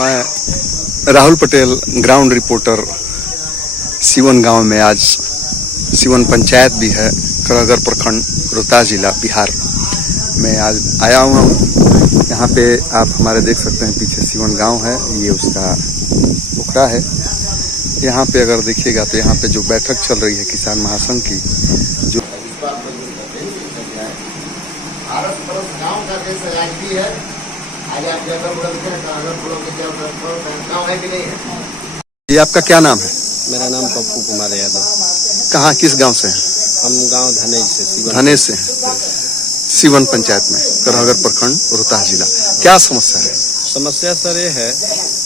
मैं Rahul Patel, ground reporter, Sivan गांव में आज सिवन पंचायत भी है, करहगर प्रखंड, रोहतास जिला, बिहार में आज आया हुआ हूँ। यहाँ पे आप हमारे देख सकते हैं पीछे सिवन गांव है, ये उसका पोखरा है। यहाँ पे अगर देखिएगा तो यहाँ पे जो बैठक चल रही है किसान महासंघ की, जो गाँव का देश आजादी है। आज आप गाँव है कि नहीं है? ये आपका क्या नाम है? मेरा नाम पप्पू कुमार यादव। कहाँ, किस गांव से हैं? हम गांव धनेज से, धनेज से हैं, सिवन पंचायत में, करहगर प्रखंड, रोहतास जिला। क्या समस्या है? समस्या सर ये है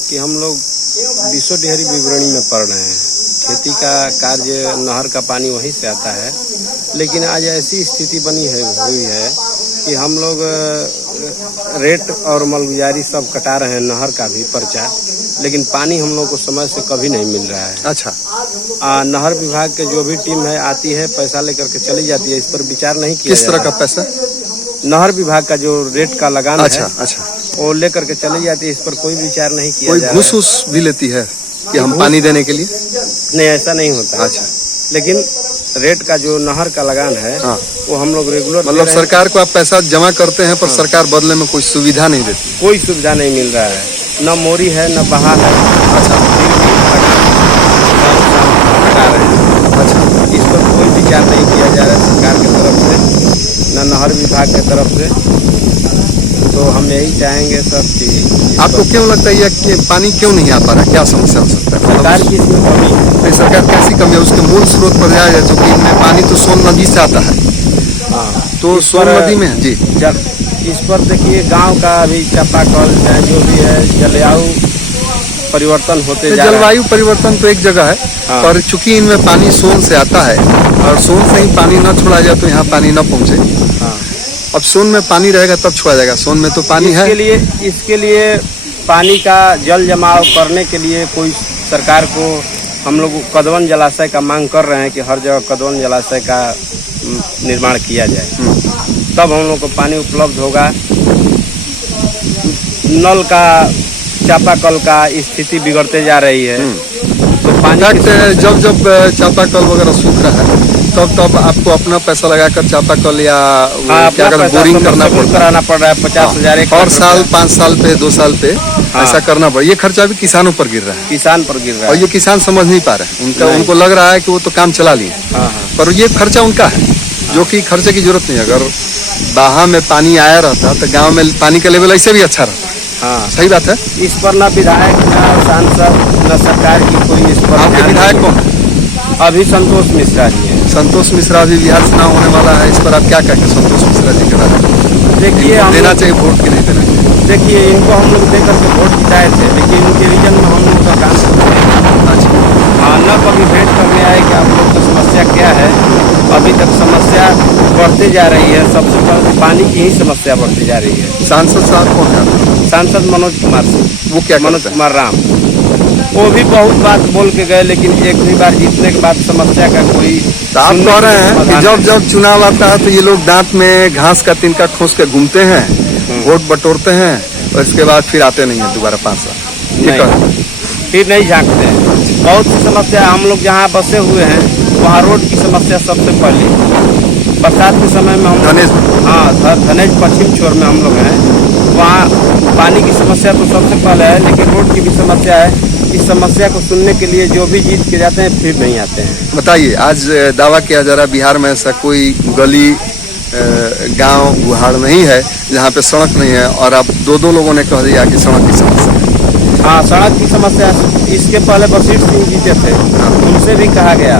कि हम लोग बीसों डेहरी विवरणी में पढ़ रहे हैं। खेती का कार्य, नहर का पानी वहीं से आता है, लेकिन आज ऐसी स्थिति बनी हुई है कि हम लोग रेट और मलगुजारी सब कटा रहे हैं, नहर का भी पर्चा, लेकिन पानी हम लोग को समय से कभी नहीं मिल रहा है। अच्छा। नहर विभाग के जो भी टीम है आती है, पैसा लेकर के चली जाती है, इस पर विचार नहीं किया। किस तरह का पैसा? नहर विभाग का जो रेट का लगान है, अच्छा, वो लेकर के चली जाती है, इस पर कोई विचार नहीं किया। कोई घूस भी लेती है कि हम पानी देने के लिए? नहीं, ऐसा नहीं होता। अच्छा, लेकिन रेट का जो नहर का लगान है, हाँ, वो हम लोग रेगुलर, मतलब सरकार को आप पैसा जमा करते हैं पर सरकार बदले में कोई सुविधा नहीं देती? कोई सुविधा नहीं मिल रहा है, न मोरी है न बहा है। अच्छा, इस पर कोई विचार नहीं किया जा रहा है सरकार की तरफ से, न नहर विभाग की तरफ से। तो हम यही चाहेंगे सर कि आपको क्यों लगता है कि पानी क्यों नहीं आ पा रहा? क्या समस्या हो सकता है? सरकार की इसमें कमी, सरकार कैसी कमी है? उसके मूल स्रोत पर जाए, जो कि इनमें पानी तो सोन नदी से आता है। हाँ, तो सोन नदी में जी, जब इस पर देखिए गांव का अभी चापाकल जो भी है, जलवायु परिवर्तन होते जा रहा है। जलवायु परिवर्तन तो एक जगह है, हाँ, पर चूंकि इनमें पानी सोन से आता है और सोन से ही पानी न छोड़ा जाए तो यहाँ पानी न पहुँचे। हाँ, अब सोन में पानी रहेगा तब छोड़ा जाएगा, सोन में तो पानी है। इसके लिए पानी का जल जमाव करने के लिए कोई सरकार को हम लोग कदवन जलाशय का मांग कर रहे हैं कि हर जगह कदवन जलाशय का निर्माण किया जाए, तब हम लोग को पानी उपलब्ध होगा। नल का, चापाकल का स्थिति बिगड़ते जा रही है, तो पानी जब चापाकल वगैरह सूख रहा है तब आपको अपना पैसा लगाकर चापाकल या क्या बोरिंग कराना पड़ रहा है। 50,000 हर साल, 5 साल पे, 2 साल पे ऐसा करना पड़ा। ये खर्चा भी किसानों पर गिर रहा है, किसान पर गिर रहा है, और ये किसान समझ नहीं पा रहे हैं। उनको लग रहा है कि वो तो काम चला लिए, पर ये खर्चा उनका है, जो कि खर्चे की जरूरत नहीं है। अगर बाहा में पानी आया रहता तो गाँव में पानी का लेवल ऐसे भी अच्छा रहता। हाँ, सही बात है। इस पर न विधायक, न सांसद, न सरकार की कोई इस पर। आपके विधायक कौन है? अभी संतोष मिश्रा जी है। संतोष मिश्रा भी बिहार चुनाव होने वाला है, इस पर आप क्या कहेंगे संतोष मिश्रा जी के बारे में? देखिए, देना चाहिए वोट कि नहीं देना चाहिए? देखिए, इनको हम लोग दे करके वोट जिताए थे, लेकिन इनके रीजन में हम लोग का काम हाँ, न कभी भेंट करने आए कि आप लोग की समस्या क्या है। अभी तक समस्या बढ़ते जा रही है, सबसे पहले पानी की ही समस्या बढ़ती जा रही है। सांसद साहब कौन है? सांसद मनोज कुमार सिंह। वो क्या? मनोज कुमार राम। वो भी बहुत बात बोल के गए, लेकिन एक भी बार जीतने के बाद समस्या का कोई। आप कह रहे हैं कि जब चुनाव आता है तो ये लोग दांत में घास का तिनका ठोस के घूमते हैं, वोट बटोरते हैं, और इसके बाद फिर आते नहीं है दोबारा 5 साल, फिर नहीं झांकते हैं। बहुत सी समस्या, हम लोग जहाँ बसे हुए हैं वहाँ रोड की समस्या सबसे पहले। बरसात के समय में हम धनेज, हाँ, धनेज पश्चिम छोर में हम लोग हैं, वहाँ पानी की समस्या तो सबसे पहले है, लेकिन रोड की भी समस्या है। इस समस्या को सुनने के लिए जो भी जीत के जाते हैं फिर नहीं आते हैं। बताइए, आज दावा किया जा रहा है बिहार में ऐसा कोई गली, गांव, गुहाड़ नहीं है जहाँ पे सड़क नहीं है, और अब 2 लोगों ने कह दिया कि सड़क की समस्या है। हाँ, सड़क की समस्या। इसके पहले बशीर सिंह जीते थे, उनसे भी कहा गया,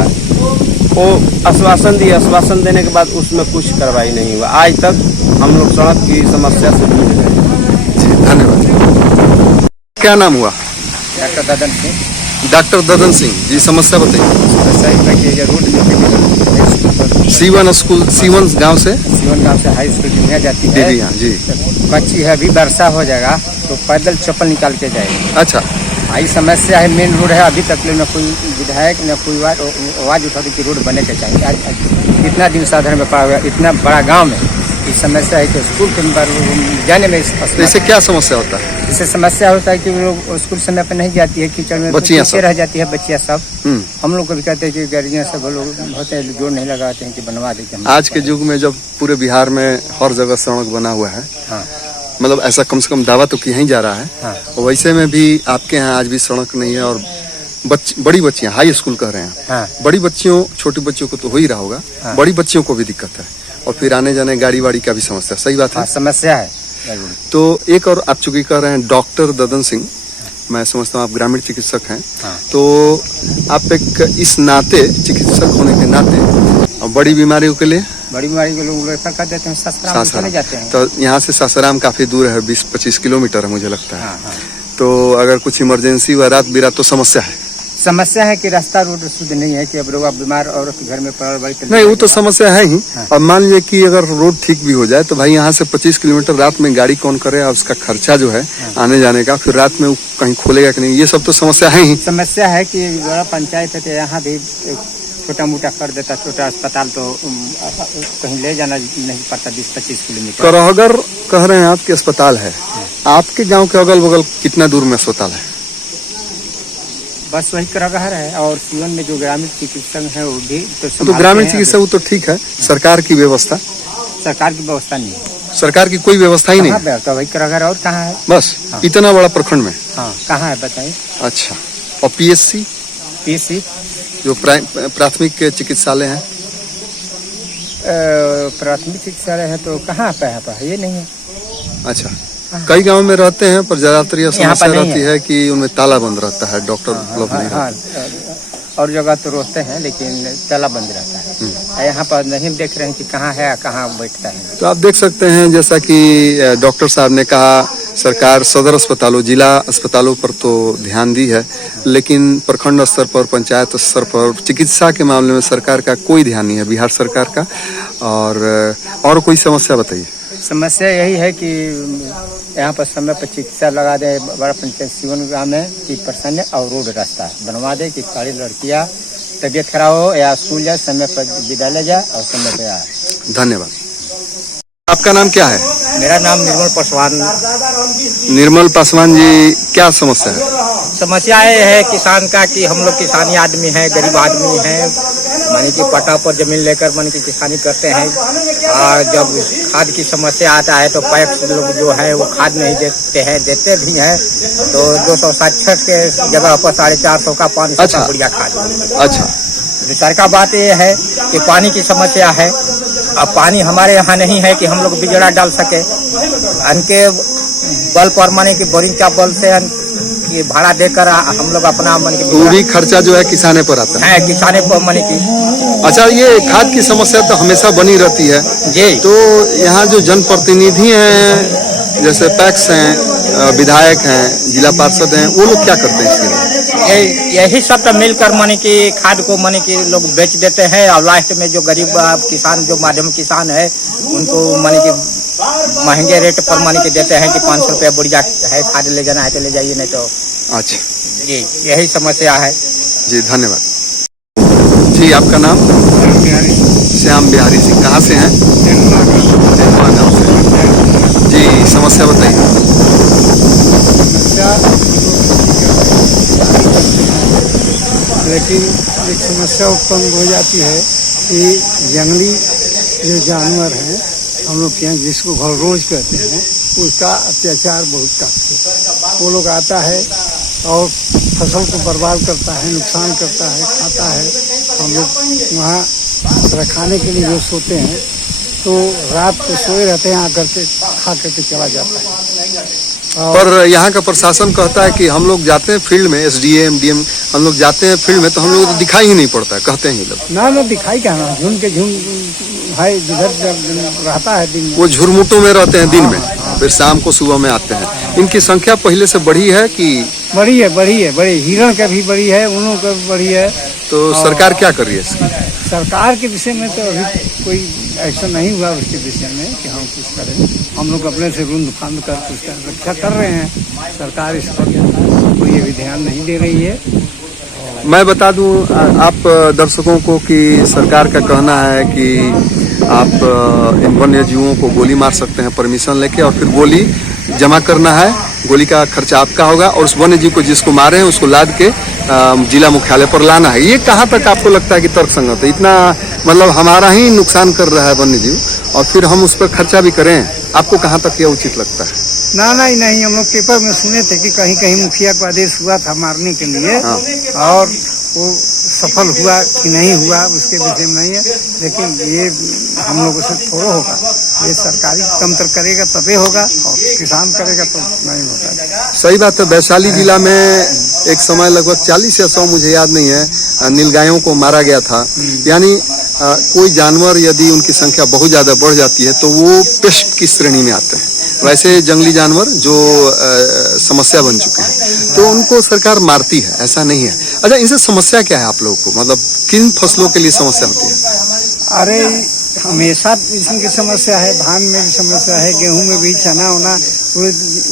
वो आश्वासन दिए, आश्वासन देने के बाद उसमें कुछ कार्रवाई नहीं हुआ। आज तक हम लोग सड़क की समस्या से जूझ रहे हैं। जी, धन्यवाद। क्या नाम हुआ? डॉक्टर ददन सिंह। डॉक्टर ददन सिंह जी, समस्या बताइए। सीवन स्कूल, सीवन गांव से हाई स्कूल में जाती है दीदी? हाँ जी। बच्ची है, अभी वर्षा हो जाएगा तो पैदल चप्पल निकाल के जाएगी। अच्छा, यही समस्या है, मेन रोड है। अभी तक न कोई विधायक न कोई आवाज उठाती कि रोड बने के चाहिए। आज इतना दिन साधन में पड़ा हुआ, इतना बड़ा गांव में की समस्या है कि स्कूल के बार जाने में तो इससे क्या समस्या होता है? इससे समस्या होता है कि वो लोग स्कूल समय पर नहीं जाती है, कीचड़ में बच्चियां पीछे सब। रह जाती है बच्चियां सब। हम्म। हम लोग को भी कहते हैं कि गार्जियन सब लोग बहुत जोर नहीं लगाते हैं कि बनवा देते हैं। आज के युग में जब पूरे बिहार में हर जगह सड़क बना हुआ है, हाँ मतलब ऐसा कम से कम दावा तो किया ही जा रहा है, हाँ वैसे में भी आपके यहाँ आज भी सड़क नहीं है और बड़ी बच्चियां हाई स्कूल कह रहे हैं, हाँ बड़ी बच्चियों छोटी बच्चियों को तो हो ही रहा होगा, हाँ। बड़ी बच्चियों को भी दिक्कत है और फिर आने जाने गाड़ी वाड़ी का भी समस्या। सही बात है। हाँ समस्या है। तो एक और आप चूंकि कह रहे हैं डॉक्टर ददन सिंह, मैं समझता हूँ आप ग्रामीण चिकित्सक हैं, हाँ। तो आप एक इस नाते चिकित्सक होने के नाते बड़ी बीमारियों के लिए बड़ी बीमारी के लोग रेफर कर देते हैं, सासाराम चले जाते हैं। तो यहाँ से सासाराम काफी दूर है, 20-25 किलोमीटर है मुझे लगता है। हाँ हाँ तो अगर कुछ इमरजेंसी हुआ रात बिरात तो समस्या है। समस्या है कि रास्ता रोड शुद्ध नहीं है कि अब लोग बीमार औरत घर में पड़ल बड़ी नहीं, वो तो समस्या है ही। हाँ। अब मान लीजिए कि अगर रोड ठीक भी हो जाए तो भाई यहाँ से 25 किलोमीटर रात में गाड़ी कौन करे और उसका खर्चा जो है आने जाने का, फिर रात में वो कहीं खोलेगा कि नहीं, ये सब तो समस्या है ही। समस्या है कि बड़ा पंचायत है तो यहाँ भी छोटा मोटा कर देता, छोटा अस्पताल तो कहीं ले जाना नहीं पड़ता 20-25 किलोमीटर। करहगर कह रहे हैं आपके अस्पताल है, आपके गांव के अगल बगल कितना दूर में अस्पताल है? बस वही करहगर है और सीवन में जो ग्रामीण चिकित्सक है वो भी तो तो संभालते ग्रामीण हैं। चिकित्सा वो तो ठीक है, सरकार की व्यवस्था, सरकार की व्यवस्था नहीं है। सरकार की कोई व्यवस्था ही नहीं कहाँ है। व्यवस्था? वही करहगर और कहाँ है? बस हाँ। इतना बड़ा प्रखंड में। हाँ कहाँ है बताइए। अच्छा, और पीएससी पीसी जो प्राथमिक चिकित्सालय है, प्राथमिक चिकित्सालय है तो कहाँ पे है? ये नहीं है। अच्छा, कई गांव में रहते हैं पर ज्यादातर यह यहाँ समस्या पर नहीं रहती है कि उनमें ताला बंद रहता है, डॉक्टर उपलब्ध नहीं हाँ रहता। और जगह तो रोकते हैं लेकिन ताला बंद रहता है। यहाँ पर नहीं देख रहे हैं कि कहाँ है कहाँ बैठता है। तो आप देख सकते हैं जैसा कि डॉक्टर साहब ने कहा, सरकार सदर अस्पतालों जिला अस्पतालों पर तो ध्यान दी है, लेकिन प्रखंड स्तर पर पंचायत स्तर पर चिकित्सा के मामले में सरकार का कोई ध्यान नहीं है, बिहार सरकार का। और कोई समस्या बताइए। समस्या यही है कि यहाँ पर समय पर चिकित्सा लगा दे, बड़ा पंचायत सीवन गाँव में कि प्रसन्न और रोड रास्ता बनवा दे कि सारी लड़कियाँ तबीयत खराब हो या स्कूल जाए समय पर विद्यालय जाए और समय पर आए। धन्यवाद। आपका नाम क्या है? मेरा नाम निर्मल पासवान। निर्मल पासवान जी, क्या समस्या है? समस्या ये है किसान का कि हम लोग किसानी आदमी हैं, गरीब आदमी हैं, मानी कि पट्टा पर जमीन लेकर मानी कि किसानी करते हैं। और जब खाद की समस्या आता है तो पैक्स लोग जो है वो खाद नहीं देते हैं, देते भी हैं तो 266 के जगह पर 450 का 500 का बढ़िया खाद। अच्छा, दूसरा का बात ये है कि पानी की समस्या है। अब पानी हमारे यहाँ नहीं है कि हम लोग बिजड़ा डाल सके, उनके बल पर माने कि बोरिंग का बल से कि भाड़ा देकर हम लोग अपना मन की पूरी खर्चा जो है किसाने पर आता है, किसाने पर माने की। अच्छा, ये खाद की समस्या तो हमेशा बनी रहती है जी। तो यहाँ जो जनप्रतिनिधि हैं, जैसे पैक्स हैं, विधायक हैं, जिला पार्षद हैं, वो लोग क्या करते हैं इसके लिए? यही सब तो मिलकर माने कि खाद को माने कि लोग बेच देते हैं और लास्ट में जो गरीब किसान जो माध्यम किसान है उनको माने कि महंगे रेट पर माने कि देते हैं कि 500 रुपया बढ़िया है, खाद ले जाना है तो ले जाइए, नहीं तो। अच्छा जी, यही समस्या है जी। धन्यवाद जी। आपका नाम? श्याम बिहारी सिंह। कहाँ से हैं? नेनुआ गाँव से जी। समस्या बताइए। लेकिन एक समस्या उत्पन्न हो जाती है कि जंगली जो जानवर हैं हम लोग के यहाँ जिसको घलरोज कहते हैं, उसका अत्याचार बहुत करते हैं। वो लोग आता है और फसल को बर्बाद करता है, नुकसान करता है, खाता है। हम लोग वहाँ खाने के लिए जो सोते हैं तो रात को सोए रहते हैं, आकर के खा करके चला जाता है। पर यहाँ का प्रशासन कहता है कि हम लोग जाते हैं फील्ड में, एसडीएम डीएम हम लोग जाते हैं फील्ड में तो हम लोग तो दिखाई ही नहीं पड़ता है, कहते हैं ये लोग। ना दिखाई क्या ना, झुंड के झुंड भाई जिधर रहता है दिन में। वो झुरमुटों में रहते हैं दिन में, फिर शाम को सुबह में आते हैं। इनकी संख्या पहले से बढ़ी है कि? बढ़ी है। बड़े हिरण का भी बढ़ी है, उनों का भी बढ़ी है। तो सरकार क्या कर रही है इसकी? सरकार के विषय में तो अभी कोई ऐसा नहीं हुआ उसके विषय में कि हम कुछ करें। हम लोग अपने से रूंध फांद कर उसका रक्षा कर रहे हैं। सरकार इस पर कोई अभी ध्यान नहीं दे रही है। मैं बता दूं आप दर्शकों को कि सरकार का कहना है कि आप इन वन्य जीवों को गोली मार सकते हैं परमिशन लेके, और फिर गोली जमा करना है, गोली का खर्चा आपका होगा, और उस वन्य जीव को जिसको मारे हैं उसको लाद के जिला मुख्यालय पर लाना है। ये कहाँ तक आपको लगता है कि तर्कसंगत है? इतना मतलब हमारा ही नुकसान कर रहा है वन्य जीव, और फिर हम उस पर खर्चा भी करें, आपको कहाँ तक यह उचित लगता है? नहीं, हम लोग पेपर में सुने थे कि कहीं कहीं मुखिया को आदेश हुआ था मारने के लिए, और वो सफल हुआ कि नहीं हुआ उसके विषय में नहीं है, लेकिन ये हम लोगों से थोड़ा होगा, ये सरकारी तंत्र करेगा तभी होगा, और किसान करेगा तो नहीं होगा। सही बात है। वैशाली जिला में एक समय लगभग 40 या 100 मुझे याद नहीं है, नीलगायों को मारा गया था। यानी कोई जानवर यदि उनकी संख्या बहुत ज़्यादा बढ़ जाती है तो वो पेस्ट की श्रेणी में आते हैं। वैसे जंगली जानवर जो समस्या बन चुके हैं तो उनको सरकार मारती है, ऐसा नहीं है। अच्छा, इनसे समस्या क्या है आप लोगों को? मतलब किन फसलों के लिए समस्या होती है? अरे हमेशा इनकी समस्या है, धान में भी समस्या है, गेहूं में भी, चना उना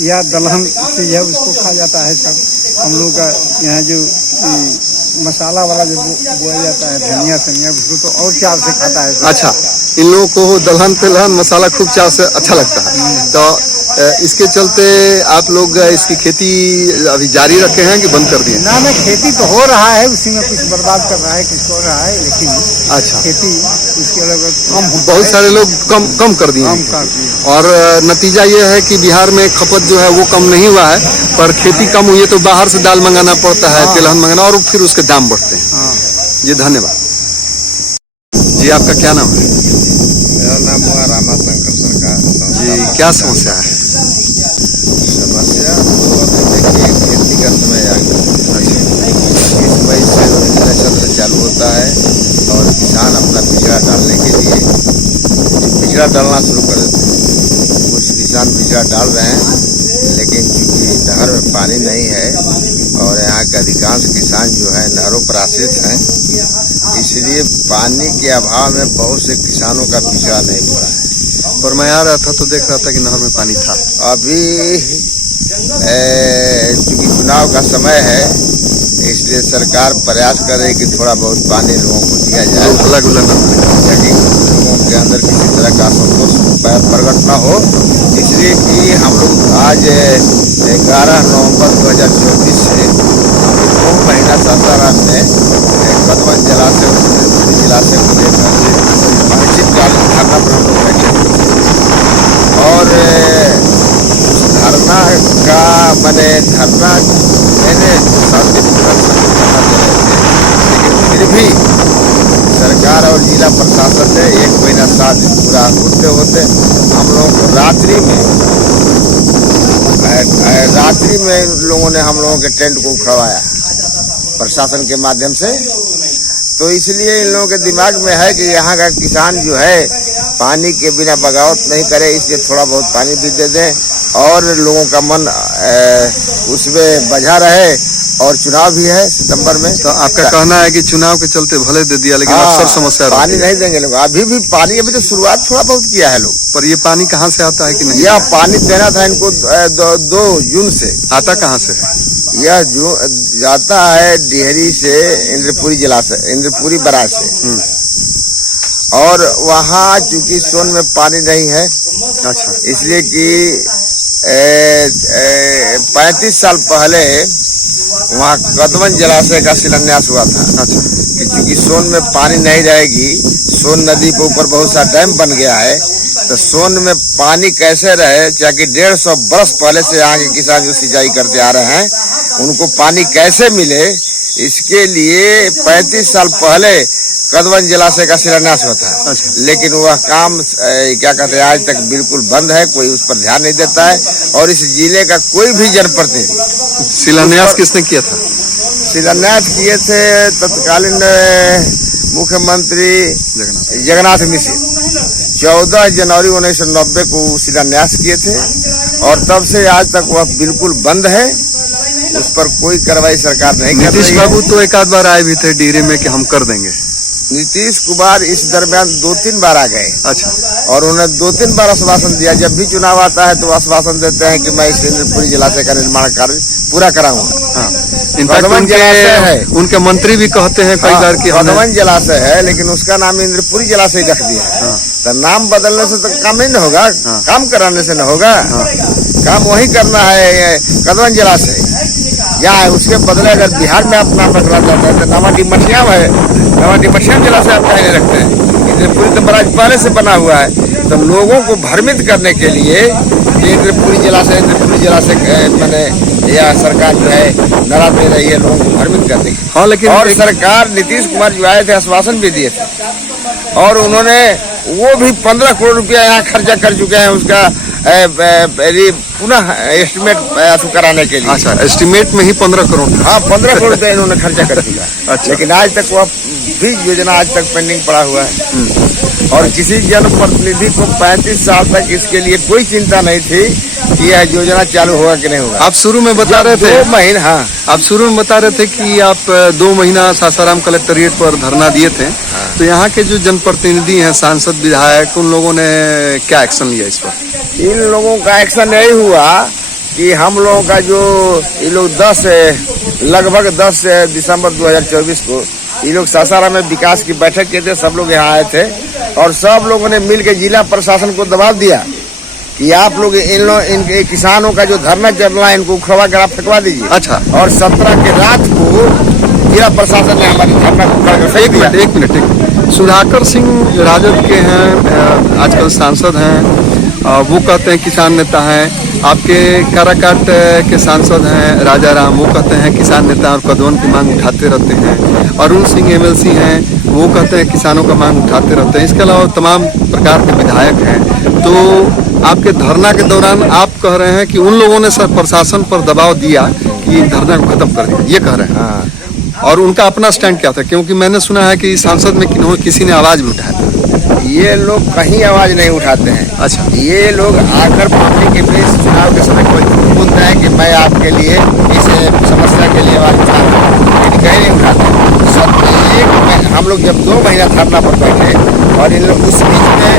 या दलहन से जो है उसको खा जाता है सब। हम लोग का यहाँ जो मसाला वाला जो बोया जाता है धनिया सनिया, उसको तो और चाव से खाता है सब। अच्छा, इन लोगों को दलहन तिलहन मसाला खूब चाव से अच्छा लगता है, तो इसके चलते आप लोग इसकी खेती अभी जारी रखे हैं कि बंद कर दिए? ना, खेती तो हो रहा है, उसी में कुछ बर्बाद कर रहा है, कुछ हो रहा है, लेकिन अच्छा, खेती उसके अलग कम, बहुत सारे लोग कम कर दिए हैं। और नतीजा ये है कि बिहार में खपत जो है वो कम नहीं हुआ है, पर खेती कम हुई है तो बाहर से दाल मंगाना पड़ता है, तिलहन मंगाना, और फिर उसके दाम बढ़ते हैं। जी धन्यवाद। जी आपका क्या नाम है? मेरा नाम हुआ रामाशंकर सरकार। जी क्या समस्या है? समस्या तो अभी देखिए खेती का समय आ गया, 21 मई से बिजली सत्र चालू होता है और किसान अपना बिचड़ा डालने के लिए बिचड़ा डालना शुरू कर देते हैं। कुछ किसान बिचड़ा डाल रहे हैं, लेकिन चूंकि नहर में पानी नहीं है और यहाँ के अधिकांश किसान जो है नहरों पर आश्रित हैं, इसलिए पानी के अभाव में बहुत से किसानों का बिचड़ा नहीं बोरा है। पर मैं आ रहा था तो देख रहा था कि नहर में पानी था। अभी चूंकि चुनाव का समय है, इसलिए सरकार प्रयास कर रही है कि थोड़ा बहुत पानी लोगों को दिया जाए, अलग अलग ताकि लोगों के अंदर किसी तरह का असंतोष प्रकट न हो। इसलिए कि हम लोग आज 11 नवंबर 2024 से 2 महीना सासाराम में कदवन जलाशय और जलाशय को लेकर अनिश्चितकालीन धरना पर हम लोग बैठे हुए थे, और धरना का धरना मैंने शांतिपूर्वक करना चाहते थे, लेकिन फिर भी सरकार और जिला प्रशासन ने 1 महीना 7 दिन पूरा होते होते हम लोगों को रात्रि में लोगों ने हम लोगों के टेंट को उखड़वाया प्रशासन के माध्यम से। तो इसलिए इन लोगों के दिमाग में है कि यहाँ का किसान जो है पानी के बिना बगावत नहीं करे, इसलिए थोड़ा बहुत पानी भी दे दें और लोगों का मन उसमें बझा रहे। और चुनाव भी है सितंबर में, तो आपका कहना है कि चुनाव के चलते भले दे दिया, लेकिन अक्सर समस्या पानी नहीं देंगे लोग। अभी भी पानी, अभी तो शुरुआत थोड़ा बहुत किया है लोग, पर ये पानी कहाँ से आता है कि नहीं? यह पानी देना था इनको 2 जून से। आता कहाँ से है? यह जाता है डिहरी से इंद्रपुरी जलाशय, इंद्रपुरी बराज से, और वहाँ चूंकि सोन में पानी नहीं है। अच्छा, इसलिए कि 35 साल पहले वहाँ कदवन जलाशय का शिलान्यास हुआ था। अच्छा, कि चूंकि सोन में पानी नहीं रहेगी, सोन नदी के ऊपर बहुत सा डैम बन गया है, तो सोन में पानी कैसे रहे, चाहे 150 बरस पहले से यहाँ के किसान जो सिंचाई करते आ रहे हैं उनको पानी कैसे मिले, इसके लिए 35 साल पहले कदवन जलाशय का शिलान्यास हुआ था। अच्छा। लेकिन वह काम क्या कहते हैं आज तक बिल्कुल बंद है, कोई उस पर ध्यान नहीं देता है। और इस जिले का कोई भी जनप्रतिनिधि, शिलान्यास किसने किया था? शिलान्यास किए थे तत्कालीन मुख्यमंत्री जगन्नाथ मिश्र, 14 जनवरी 1990 को शिलान्यास किए थे, और तब से आज तक वह बिल्कुल बंद है, उस पर कोई कार्रवाई सरकार नहीं कर रही है। नीतीश बाबू तो एक आध बार आए भी थे डिहरी में कि हम कर देंगे, नीतीश कुमार इस दरमियान 2-3 बार आ गए अच्छा और उन्होंने 2-3 बार आश्वासन दिया। जब भी चुनाव आता है तो आश्वासन देते हैं कि मैं इस इंद्रपुरी जलाशय का निर्माण कार्य पूरा कराऊंगा। हाँ इनफैक्ट कदमन जलाशय है। उनके मंत्री भी कहते हैं कई बार कि हमें कदमन जलाशय है लेकिन उसका नाम इंद्रपुरी जलाशय रख दिया है। हाँ। तो नाम बदलने से तो काम नहीं न होगा, हाँ। काम कराने से न होगा। हाँ। काम वही करना है। ये कदमन जलाशय या उसके बदले अगर बिहार में अपना रखना चाहते हैं तो नवाडी मठियाम है, नवाडी मठियाम जलाशय आप कहीं नहीं रखते हैं। इंद्रपुरी तो बड़ा पहले से बना हुआ है। तो लोगों को भ्रमित करने के लिए इंद्रपुरी जलाशय मैंने यह सरकार जो है नारा दे रही है लोगों को भ्रमित करने की। हाँ लेकिन और सरकार नीतीश कुमार जो आए थे आश्वासन भी दिए थे और उन्होंने वो भी 15 करोड़ रुपया यहाँ खर्चा कर चुके हैं उसका पुनः एस्टिमेट कराने के लिए। अच्छा एस्टिमेट में ही 15 करोड़। हाँ 15 करोड़ रुपया इन्होंने खर्चा कर दिया। अच्छा। लेकिन आज तक वह भी योजना आज तक पेंडिंग पड़ा हुआ है और किसी जनप्रतिनिधि को 35 साल तक इसके लिए कोई चिंता नहीं थी कि यह योजना चालू होगा कि नहीं होगा। आप शुरू में बता रहे थे 2 महीने, हाँ आप शुरू में बता रहे थे कि आप 2 महीना सासाराम कलेक्ट्रेट पर धरना दिए थे। तो यहाँ के जो जनप्रतिनिधि हैं, सांसद, विधायक, उन लोगों ने क्या एक्शन लिया इस पर? इन लोगों का एक्शन यही हुआ कि हम लोगों का जो ये लोग लगभग 10 दिसंबर 2024 को ये लोग सासाराम में विकास की बैठक किए थे। सब लोग यहाँ आए थे और सब लोगों ने मिलकर जिला प्रशासन को दबाव दिया कि आप लोग इनके किसानों का जो धरना चल रहा है इनको उखड़वा कर आप फेंकवा दीजिए। अच्छा। और 17 के रात को जिला प्रशासन ने हमारी धरना को उखाड़ कर फेंक दिया। एक मिनट सुधाकर सिंह राजद के हैं, आजकल सांसद हैं, वो कहते हैं किसान नेता हैं। आपके काराकाट के सांसद हैं राजा राम, वो कहते हैं किसान नेता और कदवन की मांग उठाते रहते हैं। अरुण सिंह MLC हैं, वो कहते हैं किसानों का मांग उठाते रहते हैं। इसके अलावा तमाम प्रकार के विधायक हैं। तो आपके धरना के दौरान आप कह रहे हैं कि उन लोगों ने सर प्रशासन पर दबाव दिया कि धरना को खत्म कर दिया, ये कह रहे हैं। हाँ। और उनका अपना स्टैंड क्या था? क्योंकि मैंने सुना है कि सांसद में किसी ने आवाज भी उठाया था। ये लोग कहीं आवाज नहीं उठाते हैं। अच्छा। ये लोग आकर पार्टी के बीच चुनाव के समय कोई बोलते हैं कि मैं आपके लिए इस समस्या के लिए आवाज उठा रहा हूँ, लेकिन कहीं नहीं उठाते। हम लोग जब 2 महीना धरना पर बैठे और इन लोग उस बीच में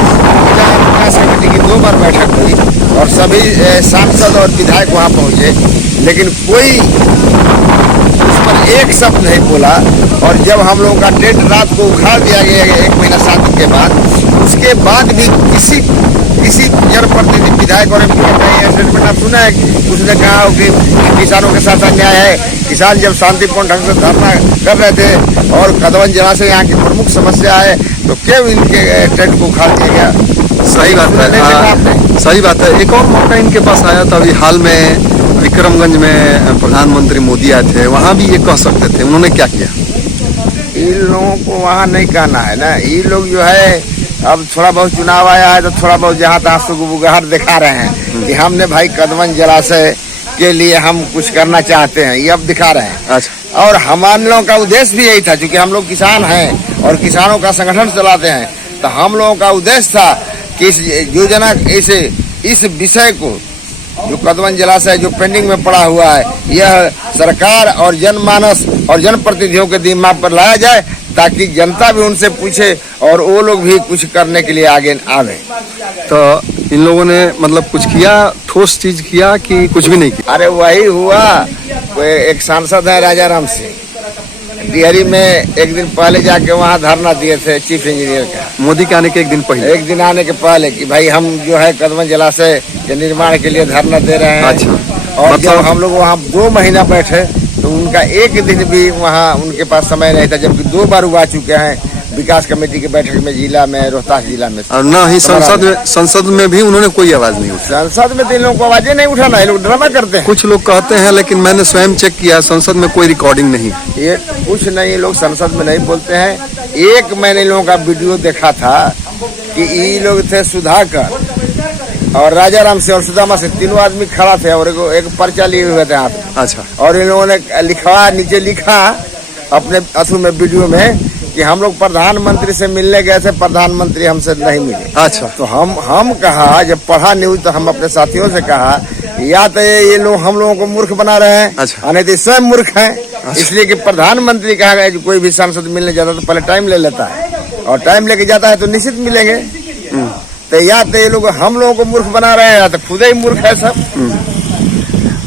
विकास कमेटी की 2 बार बैठक हुई और सभी सांसद और विधायक वहाँ पहुँचे, लेकिन कोई उस पर एक शब्द नहीं बोला। और जब हम लोगों का टेंट रात को उखाड़ दिया गया 1 महीना 7 दिन के बाद, उसके बाद भी किसी जनप्रतिनिधि विधायक और MP का स्टेटमेंट आप सुना है कि उसने कहा हो कि किसानों के साथ अन्याय है। किसान जब शांतिपूर्ण ढंग से धरना कर रहे थे और कदमन जलाशय यहाँ की प्रमुख समस्या है तो क्यों इनके टेंट को उखाड़ दिया गया? सही बात है, सही बात है। एक और मौका इनके पास आया था अभी हाल में, विक्रमगंज में प्रधानमंत्री मोदी आए थे, वहाँ भी ये कह सकते थे, उन्होंने क्या किया? इन लोगों को वहाँ नहीं कहना है ना। ये लोग जो है अब थोड़ा बहुत चुनाव आया है तो थोड़ा बहुत जहाँ तहाँ सुगबुगाहट दिखा रहे हैं कि हमने भाई कदमन जलाशय के लिए हम कुछ करना चाहते हैं, ये अब दिखा रहे हैं। अच्छा। और हमारे लोगों का उद्देश्य भी यही था, क्योंकि हम लोग किसान हैं और किसानों का संगठन चलाते हैं, तो हम लोगों का उद्देश्य था कि इस योजना इस विषय को जो कदमन जलाशय जो पेंडिंग में पड़ा हुआ है, यह सरकार और जनमानस और जनप्रतिनिधियों के दिमाग पर लाया जाए ताकि जनता भी उनसे पूछे और वो लोग भी कुछ करने के लिए आगे आवे। तो इन लोगों ने मतलब कुछ किया, ठोस चीज किया कि कुछ भी नहीं किया? अरे वही हुआ, एक सांसद है राजा राम सिंह, डिहरी में एक दिन पहले जाके वहाँ धरना दिए थे चीफ इंजीनियर का, मोदी के आने के एक दिन पहले, एक दिन आने के पहले, कि भाई हम जो है कदमन जलाशय के निर्माण के लिए धरना दे रहे हैं। अच्छा। और जब हम लोग वहाँ 2 महीना बैठे तो उनका एक दिन भी वहाँ उनके पास समय नहीं था, जबकि 2 बार वो आ चुके हैं विकास कमेटी की बैठक में, जिला में, रोहतास जिला में। और न ही संसद में भी उन्होंने कोई आवाज नहीं उठाई। संसद में तो इन लोगों को आवाजें नहीं उठाना, ये लोग ड्रामा करते हैं। कुछ लोग कहते हैं, लेकिन मैंने स्वयं चेक किया, संसद में कोई रिकॉर्डिंग नहीं। ये कुछ नहीं, ये लोग संसद में नहीं बोलते हैं। एक मैंने इन लोगों का वीडियो देखा था कि ये लोग थे सुधाकर और राजा राम से और सुदामा से, तीनों आदमी खड़ा थे और एक पर्चा लिए हुए थे हाथ में। अच्छा। और इन लोगों ने नीचे लिखा अपने अथु में वीडियो में कि हम लोग प्रधानमंत्री से मिलने गए थे, प्रधानमंत्री हमसे नहीं मिले। अच्छा। तो हम कहा, जब पढ़ा न्यूज तो हम अपने साथियों से कहा या तो ये लोग हम लोगों को मूर्ख बना रहे हैं। अच्छा। नहीं तो स्वयं मूर्ख हैं। इसलिए कि प्रधानमंत्री कहा गया, कोई भी सांसद मिलने जाता तो पहले टाइम ले लेता है। और टाइम लेके जाता है तो निश्चित मिलेंगे। तो या तो ये लोग हम लोगों को मूर्ख बना रहे हैं या तो खुद ही मूर्ख है सब।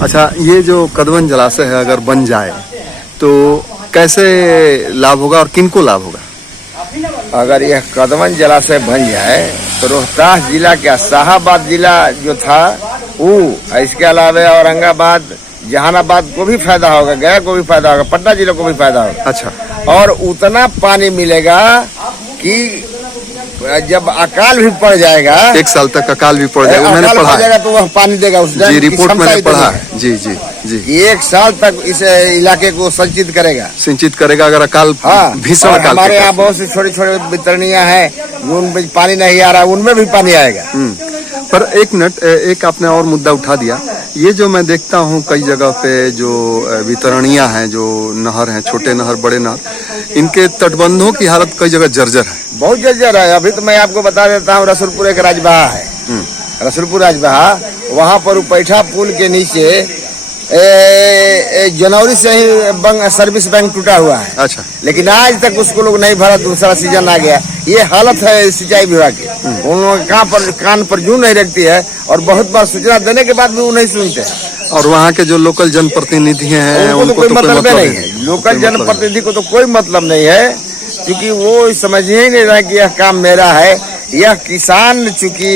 अच्छा, ये जो कदवन जलाशय है अगर बन जाए तो कैसे लाभ होगा और किनको लाभ होगा? अगर यह कदवन जलाशय बन जाए तो रोहतास जिला क्या शाहाबाद जिला जो था वो, इसके अलावा औरंगाबाद जहानाबाद को भी फायदा होगा, गया को भी फायदा होगा, पटना जिले को भी फायदा होगा। अच्छा, और उतना पानी मिलेगा कि जब अकाल भी पड़ जाएगा, 1 साल तक अकाल भी पड़ जाएगा, मैंने अकाल पढ़ा पड़ जाएगा तो वह पानी देगा उस जी, रिपोर्ट मैंने पढ़ा है। जी जी जी, 1 साल तक इस इलाके को संचित करेगा, सिंचित करेगा अगर अकाल हाँ। भीषण और अकाल हमारे के यहाँ बहुत से छोटे छोटे वितरणियां हैं, उनमें पानी नहीं आ रहा, उनमें भी पानी आएगा। पर एक मिनट, एक आपने और मुद्दा उठा दिया। ये जो मैं देखता हूँ कई जगह पे जो वितरणियां हैं, जो नहर हैं, छोटे नहर बड़े नहर, इनके तटबंधों की हालत कई जगह जर्जर है, बहुत जर्जर है। अभी तो मैं आपको बता देता हूँ, रसूलपुर एक राजबहा है, रसूलपुर राजबहा, वहाँ पर पैठा पुल के नीचे जनवरी से ही सर्विस बैंक टूटा हुआ है। अच्छा, लेकिन आज तक उसको लोग नहीं भरा, दूसरा सीजन आ गया। ये हालत है सिंचाई विभाग की, उन लोगों कान पर जूं नहीं रखती है और बहुत बार सूचना देने के बाद भी वो नहीं सुनते। और वहाँ के जो लोकल जनप्रतिनिधि हैं उनको तो कोई मतलब नहीं है, लोकल जनप्रतिनिधि को तो कोई मतलब नहीं है, क्योंकि वो समझ ही नहीं रहा कि यह काम मेरा है। यह किसान चूंकि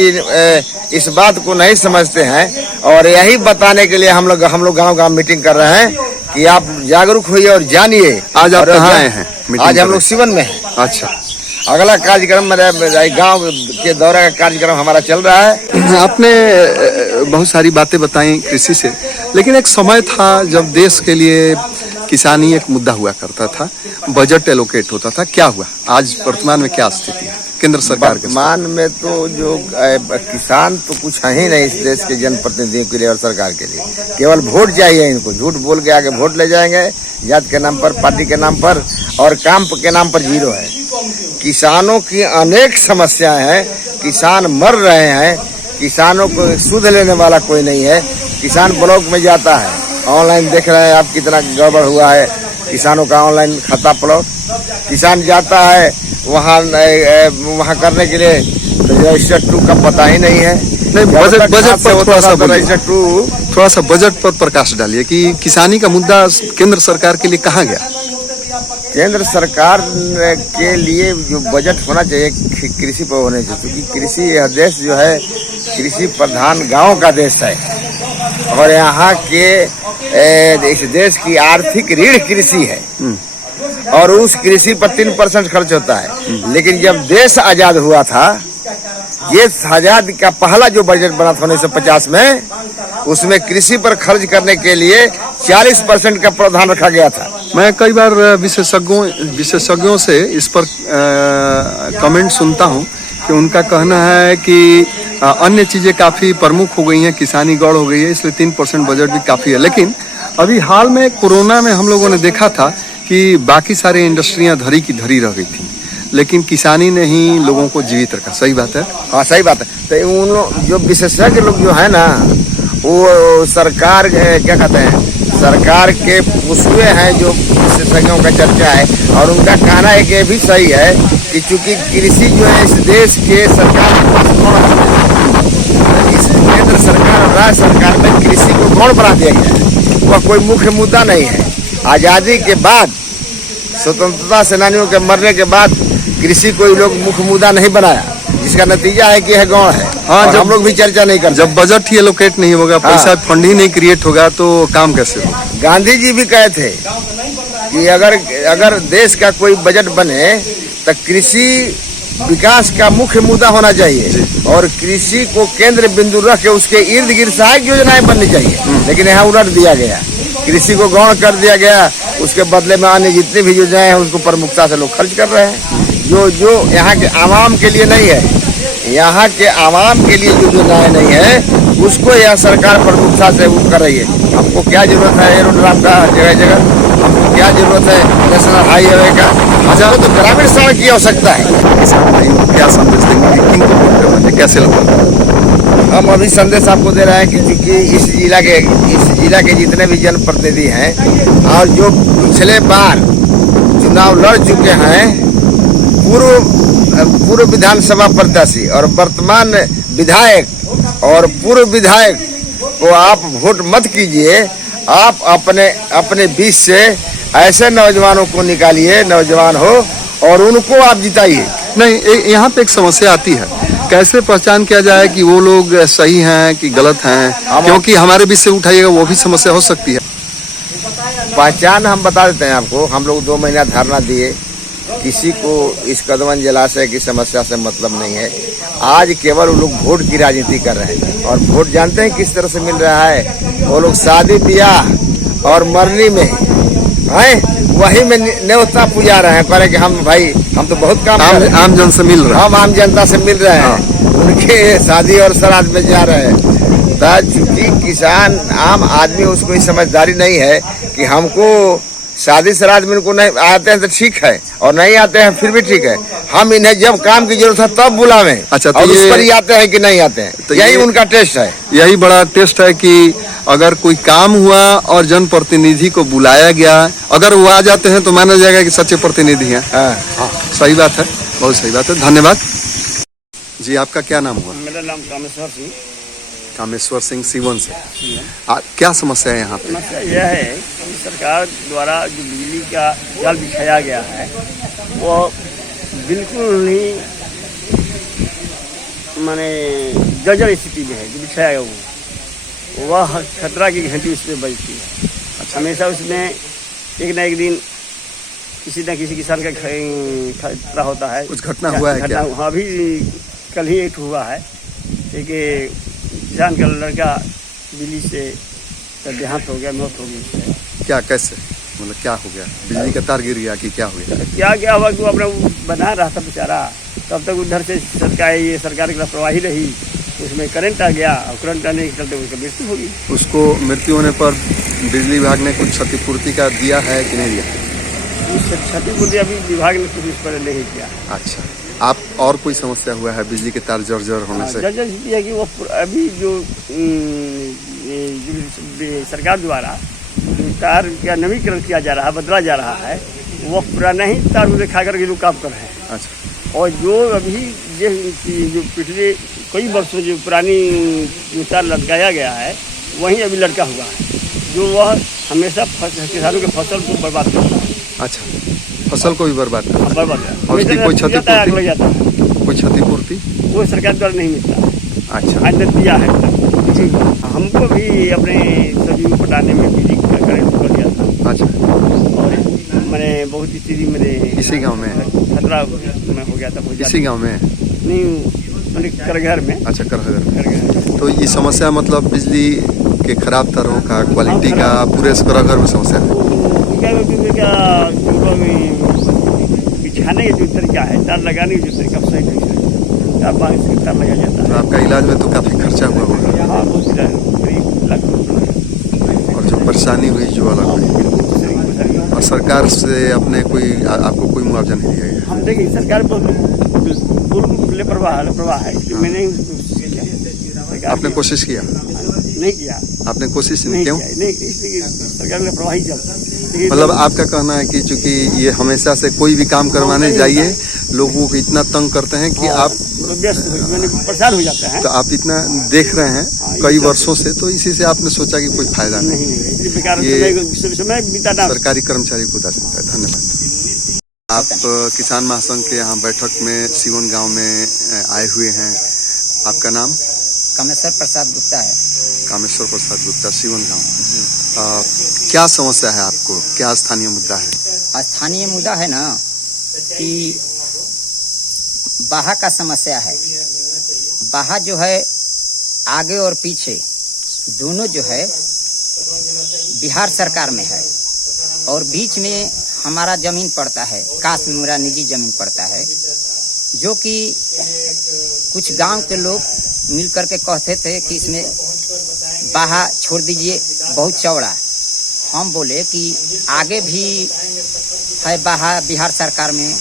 इस बात को नहीं समझते हैं, और यही बताने के लिए हम लोग गांव-गांव मीटिंग कर रहे हैं कि आप जागरूक होइए और जानिए। आज आप कहाँ आए हैं? आज हम लोग सिवन में हैं। अच्छा, अगला कार्यक्रम मेरे गांव के दौरे का कार्यक्रम हमारा चल रहा है। आपने बहुत सारी बातें बताई कृषि से, लेकिन एक समय था जब देश के लिए किसानी एक मुद्दा हुआ करता था, बजट एलोकेट होता था। क्या हुआ? आज वर्तमान में क्या स्थिति है केंद्र सरकार के? वर्तमान में तो जो किसान तो कुछ है ही नहीं इस देश के जनप्रतिनिधियों के लिए और सरकार के लिए। केवल वोट चाहिए इनको, झूठ बोल के आगे वोट ले जाएंगे, जात के नाम पर, पार्टी के नाम पर, और काम के नाम पर जीरो है। किसानों की अनेक समस्याएं हैं, किसान मर रहे हैं, किसानों को सुध लेने वाला कोई नहीं है। किसान ब्लॉक में जाता है, ऑनलाइन देख रहे हैं आप कितना गड़बड़ हुआ है किसानों का ऑनलाइन खाता प्लॉट। किसान जाता है वहाँ करने के लिए रजिस्टर 2 का पता ही नहीं है। नहीं, बजट पर थोड़ा सा बोलिए, रजिस्टर 2 थोड़ा सा बजट पर प्रकाश डालिए कि किसानी का मुद्दा केंद्र सरकार के लिए कहाँ गया? केंद्र सरकार के लिए जो बजट होना चाहिए कृषि पर होना चाहिए, क्योंकि कृषि यह देश जो है कृषि प्रधान गांव का देश है, और यहाँ के इस देश की आर्थिक रीढ़ कृषि है, और उस कृषि पर 3% खर्च होता है। लेकिन जब देश आजाद हुआ था, ये आजाद का पहला जो बजट बना था 1950 में, उसमें कृषि पर खर्च करने के लिए 40% का प्रावधान रखा गया था। मैं कई बार विशेषज्ञों से इस पर कमेंट सुनता हूं कि उनका कहना है कि अन्य चीजें काफी प्रमुख हो गई हैं, किसानी गौड़ हो गई है, इसलिए 3% बजट भी काफी है। लेकिन अभी हाल में कोरोना में हम लोगों ने देखा था कि बाकी सारी इंडस्ट्रियां धरी की धरी रह गई थी, लेकिन किसानी ने ही लोगों को जीवित रखा। सही बात है? हाँ, सही बात है। तो उन लोग जो विशेषज्ञ लोग जो है ना, वो सरकार क्या कहते हैं, सरकार के पुष्पे हैं जो विशेषज्ञों का चर्चा है, और उनका कहना है कि ये भी सही है कि चूंकि कृषि जो है इस देश के सरकार इस केंद्र सरकार और राज्य सरकार में कृषि को गौण बना दिया गया है, वह कोई मुख्य मुद्दा नहीं है। आजादी के बाद, स्वतंत्रता सेनानियों के मरने के बाद कृषि कोई लोग मुख्य मुद्दा नहीं बनाया, जिसका नतीजा है कि यह गौण है। हाँ, हम लोग भी चर्चा नहीं करते। जब बजट ही एलोकेट नहीं होगा, पैसा फंड ही नहीं क्रिएट होगा, तो काम कैसे होगा? गांधी जी भी कहे थे कि अगर देश का कोई बजट बने तो कृषि विकास का मुख्य मुद्दा होना चाहिए, और कृषि को केंद्र बिंदु रख के उसके इर्द गिर्द सहायक योजनाएं बननी चाहिए। लेकिन यहाँ उलट दिया गया, कृषि को गौण कर दिया गया, उसके बदले में अन्य जितनी भी योजनाएं हैं उसको प्रमुखता से लोग खर्च कर रहे हैं, जो यहाँ के आवाम के लिए नहीं है। यहाँ के आवाम के लिए जो योजनाएं नहीं है उसको यह सरकार प्रमुखता से वो कर रही है। हमको क्या जरूरत है एरोड्राम का जगह जगह, हमको क्या जरूरत है नेशनल हाईवे का, हमको तो ग्रामीण सड़क की आवश्यकता है। क्या संदेश देंगे, कैसे लोग? हम अभी संदेश आपको दे रहे हैं कि चूंकि इस जिला के जितने भी जनप्रतिनिधि हैं और जो पिछले बार चुनाव लड़ चुके हैं, पूर्व पूर्व विधानसभा प्रत्याशी और वर्तमान विधायक और पूर्व विधायक को आप वोट मत कीजिए। आप अपने बीच से ऐसे नौजवानों को निकालिए, नौजवान हो, और उनको आप जिताइए। नहीं, यहाँ पे एक समस्या आती है, कैसे पहचान किया जाए कि वो लोग सही हैं कि गलत हैं, क्योंकि हमारे बीच से उठाइएगा वो भी समस्या हो सकती है। पहचान हम बता देते हैं आपको। हम लोग 2 महीना धरना दिए, किसी को इस कदमन जलाशय की समस्या से मतलब नहीं है। आज केवल वो लोग वोट की राजनीति कर रहे हैं, और वोट जानते हैं किस तरह से मिल रहा है। वो लोग शादी ब्याह और मरनी में हैं, वही में न्योता पुजा रहे हैं, कह रहे कि हम भाई हम तो बहुत काम कर रहे हैं, आम जन से मिल रहा है, हम आम जनता से मिल रहे हैं, उनके शादी और श्राद्ध में जा रहे हैं। चूंकि किसान आम आदमी, उसको ये समझदारी नहीं है कि हमको शादी श्राद्ध में उनको नहीं आते हैं तो ठीक है, और नहीं आते हैं फिर भी ठीक है। हम इन्हें जब काम की जरूरत है तब बुलावें। अच्छा, तो और उस ये- पर ही आते हैं कि नहीं आते हैं, तो यही ये- उनका टेस्ट है। यही बड़ा टेस्ट है कि अगर कोई काम हुआ और जनप्रतिनिधि को बुलाया गया, अगर वो आ जाते हैं तो माना जाएगा कि सच्चे प्रतिनिधि हैं। हाँ। सही बात है, बहुत सही बात है, धन्यवाद जी। आपका क्या नाम हुआ? मेरा नाम कामेश्वर सिंह। कामेश्वर सिंह, सीवन से। क्या समस्या है यहाँ पे? समस्या यह है कि सरकार द्वारा जो बिजली का जाल बिछाया गया है वो बिल्कुल ही माने जर्जर स्थिति में है। जो बिछाया गया वह खतरा की घंटी उस पर बजती है। हमेशा उसमें एक न एक दिन किसी न किसी किसान का खतरा होता है। कुछ घटना हुआ है क्या? हाँ, अभी कल ही एक हुआ है कि किसान का लड़का बिजली से देहांत हो गया, मौत हो गई उससे। क्या, कैसे, मतलब क्या हो गया? बिजली का तार गिर गया कि क्या हो गया? क्या हुआ कि वो अपना बना रहा था बेचारा, तब तक उधर से सरकार की लापरवाही रही, उसमें करंट आ गया, और करंट आने के चलते उसकी मृत्यु हो गई। उसको मृत्यु होने पर बिजली विभाग ने कुछ क्षतिपूर्ति का दिया है कि नहीं दिया? उस क्षतिपूर्ति अभी विभाग ने कुछ इस पर नहीं किया। अच्छा, आप और कोई समस्या हुआ है बिजली के तार जर्जर होने से? जर्जर स्थिति है कि वो अभी जो सरकार द्वारा तार का नवीकरण किया जा रहा है, बदला जा रहा है, वो पुराना ही तार दिखा करके लोग काम कर रहे हैं। अच्छा, और जो अभी जो पिछले कई वर्षों जो पुरानी जो तार लटकाया गया है वहीं अभी लटका हुआ है, जो वह हमेशा किसानों के फसल को बर्बाद करता है। अच्छा, फसल को भी बर्बाद कर, बर्बाद है। और उसकी कोई क्षतिपूर्ति? आग लग जाता है, कोई क्षतिपूर्ति? वो सरकार द्वारा नहीं मिलता है। अच्छा, आज तक दिया है। हमको भी अपने सब्जी को पटाने में बिजली का करंट कर दिया था। अच्छा, और मैंने बहुत स्थिति मेरे इसी गांव में? खतरा में हो गया था बहुत इसी गांव में? नहीं, मैंने करघर में। अच्छा, करहगर में। करघर तो ये समस्या मतलब बिजली के खराब तारों का, क्वालिटी का, पूरे करहगर में समस्या है? बिछाने का जो तरीका है, तार लगाने का जो तरीका सही नहीं है, तार लगाया जाता तो है। आपका इलाज में तो काफी खर्चा हुआ होगा, हाँ, बहुत करीब लाख रुपये। और जो परेशानी हुई जो अलग हुई, और सरकार से अपने कोई आपको कोई मुआवजा नहीं दिया गया? हम देखिए सरकार को लापरवाह है, मैंने आपने कोशिश किया? नहीं किया। आपने कोशिश नहीं क्यों? नहीं, इसलिए सरकार ने प्रवाही चलती। मतलब आपका कहना है कि चूंकि ये हमेशा से कोई भी काम करवाने जाइए लोगों को इतना तंग करते हैं कि आप व्यस्त मैंने परेशान हो जाता है। तो आप इतना देख रहे हैं कई वर्षों से, तो इसी से आपने सोचा कि कोई फायदा नहीं, इसलिए बेकार ये समय बिताना। सरकारी कर्मचारी को बता सकता है। धन्यवाद। आप किसान महासंघ के यहाँ बैठक में सीवन गांव में आए हुए हैं, आपका नाम? कामेश्वर प्रसाद गुप्ता है। कामेश्वर प्रसाद गुप्ता, सीवन गांव। क्या समस्या है आपको, क्या स्थानीय मुद्दा है? स्थानीय मुद्दा है ना कि बाहा का समस्या है। बाहा जो है आगे और पीछे दोनों जो है बिहार सरकार में है, और बीच में हमारा जमीन पड़ता है, काश मेरा निजी जमीन पड़ता है, जो कि कुछ गांव के लोग मिल करके कहते थे कि इसमें बाहा छोड़ दीजिए, बहुत चौड़ा। हम बोले कि आगे भी है बाहा बिहार सरकार में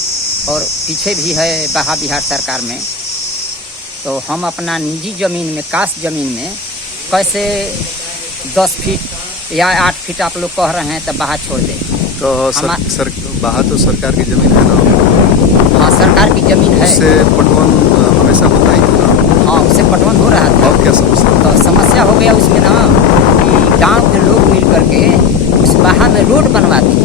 और पीछे भी है बाहा बिहार सरकार में, तो हम अपना निजी ज़मीन में, काश ज़मीन में कैसे 10 फीट या 8 फीट आप लोग कह रहे हैं तो बाहा छोड़ दें। तो बाहा तो सरकार की जमीन है ना? हाँ, सरकार की जमीन है। उससे पटवन हमेशा होता ही था। हाँ, उससे पटवन हो रहा था। अब क्या समस्या? तो समस्या हो गया उसमें ना कि गांव के लोग मिल करके उस बाहा में रोड बनवा दी,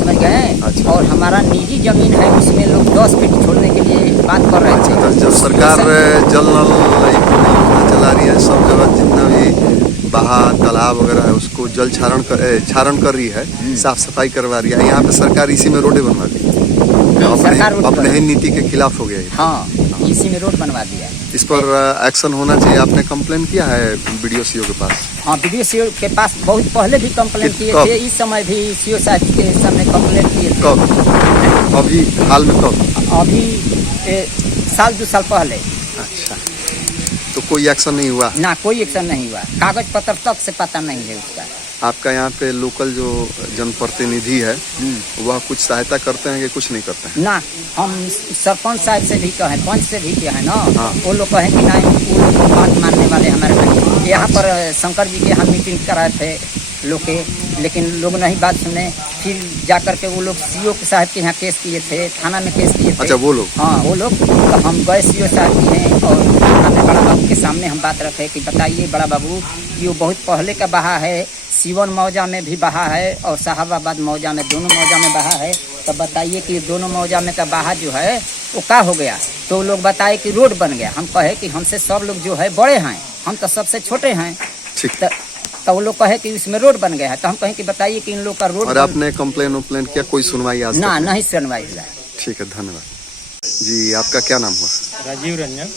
समझ गए। अच्छा। और हमारा निजी जमीन है, उसमें लोग 10 फीट छोड़ने के लिए बात कर रहे थे। तो जब सरकार जल नल योजना चला रही है, सब जगह जितना भी बहा तालाब वगैरह है उसको जल क्षारण कर रही है, साफ सफाई करवा रही है, यहाँ पे सरकार इसी में रोडें बनवा दी। सरकार रोड अपने ही बनवा- नीति के खिलाफ हो गया ये। हाँ, इसी में रोड बनवा दिया। इस पर एक्शन होना चाहिए। आपने कंप्लेन किया है बीडीओ सीओ के पास? हाँ, बीडीओ सीओ के पास बहुत पहले भी कंप्लेंट किए कब? थे, इस समय भी सीओ साहब के सामने कंप्लेंट किए थे। कब? अभी हाल में कब? अभी साल 2 साल पहले। अच्छा, तो कोई एक्शन नहीं हुआ? ना, कोई एक्शन नहीं हुआ, कागज पत्र तक से पता नहीं है उसका। आपका यहाँ पे लोकल जो जनप्रतिनिधि है वह कुछ सहायता करते हैं कि कुछ नहीं करते हैं? ना, हम सरपंच साहब से भी कहें, पंच से भी कहें ना, हाँ। वो लोग कहें कि नहीं, वो लोग बात मानने वाले हमारे नहीं। यहाँ पर शंकर जी के हम मीटिंग कराए थे लोग के, लेकिन लोग नहीं बात सुने। फिर जा करके वो लोग सीओ साहब के यहाँ केस किए थे, थाना में केस किए थे। अच्छा, वो लोग? हाँ, वो लोग। तो हम गए सीओ साहब की हैं और थाना में बड़ा बाबू के सामने हम बात रखे कि बताइए बड़ा बाबू, ये बहुत पहले का बहा है, सीवन मौजा में भी बहा है और साहबाबाद मौजा में, दोनों मौजा में बहा है। तो बताइए कि दोनों मौजा में का बहा जो है वो क्या हो गया। तो वो लोग बताए कि रोड बन गया। हम कहे कि हमसे सब लोग जो है बड़े हैं, हम तो सबसे छोटे हैं। ठीक। तो वो लोग कहे कि इसमें रोड बन गया है। तो हम कहें कि बताइए कि इन लोग का रोड। और आपने कंप्लेन किया, कोई सुनवाई आज ना, तक नहीं सुनवाई हुआ। ठीक है, धन्यवाद जी। आपका क्या नाम हुआ? राजीव रंजन,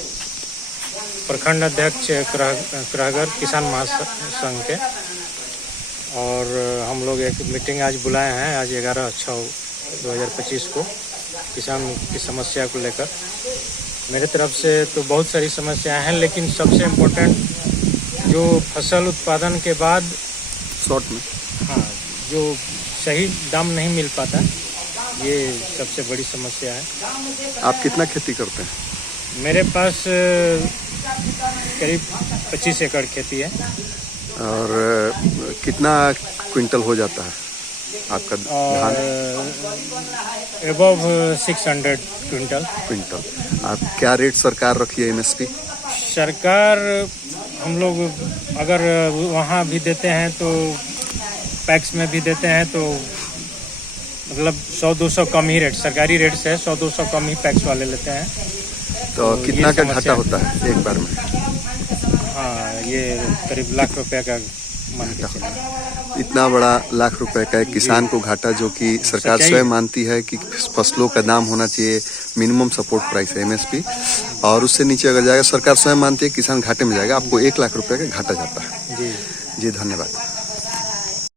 प्रखंड अध्यक्ष कराहगर किसान महासंघ के। और हम लोग एक मीटिंग आज बुलाए हैं, आज 11/6/2025 को, किसान की समस्या को लेकर। मेरे तरफ से तो बहुत सारी समस्याएं हैं, लेकिन सबसे इम्पोर्टेंट जो फसल उत्पादन के बाद शॉर्ट में, हाँ, जो सही दाम नहीं मिल पाता, ये सबसे बड़ी समस्या है। आप कितना खेती करते हैं? मेरे पास करीब 25 एकड़ खेती है। और कितना क्विंटल हो जाता है आपका धान? Above 600 quintal. आप क्या रेट सरकार रखी है एमएसपी? सरकार हम लोग अगर वहाँ भी देते हैं तो पैक्स में भी देते हैं, तो मतलब 100-200 कम ही रेट, सरकारी रेट से 100-200 कम ही पैक्स वाले लेते हैं। तो कितना ये का समस्या घाटा होता है एक बार में? हाँ, ये करीब लाख रुपए का मान के चलिए। इतना बड़ा लाख रुपए का एक किसान को घाटा, जो कि सरकार सच्चाई स्वयं है। मानती है कि फसलों का दाम होना चाहिए मिनिमम सपोर्ट प्राइस है एमएसपी, और उससे नीचे अगर जाएगा सरकार स्वयं मानती है किसान घाटे में जाएगा, आपको 1 लाख रुपए का घाटा जाता है। जी जी, धन्यवाद।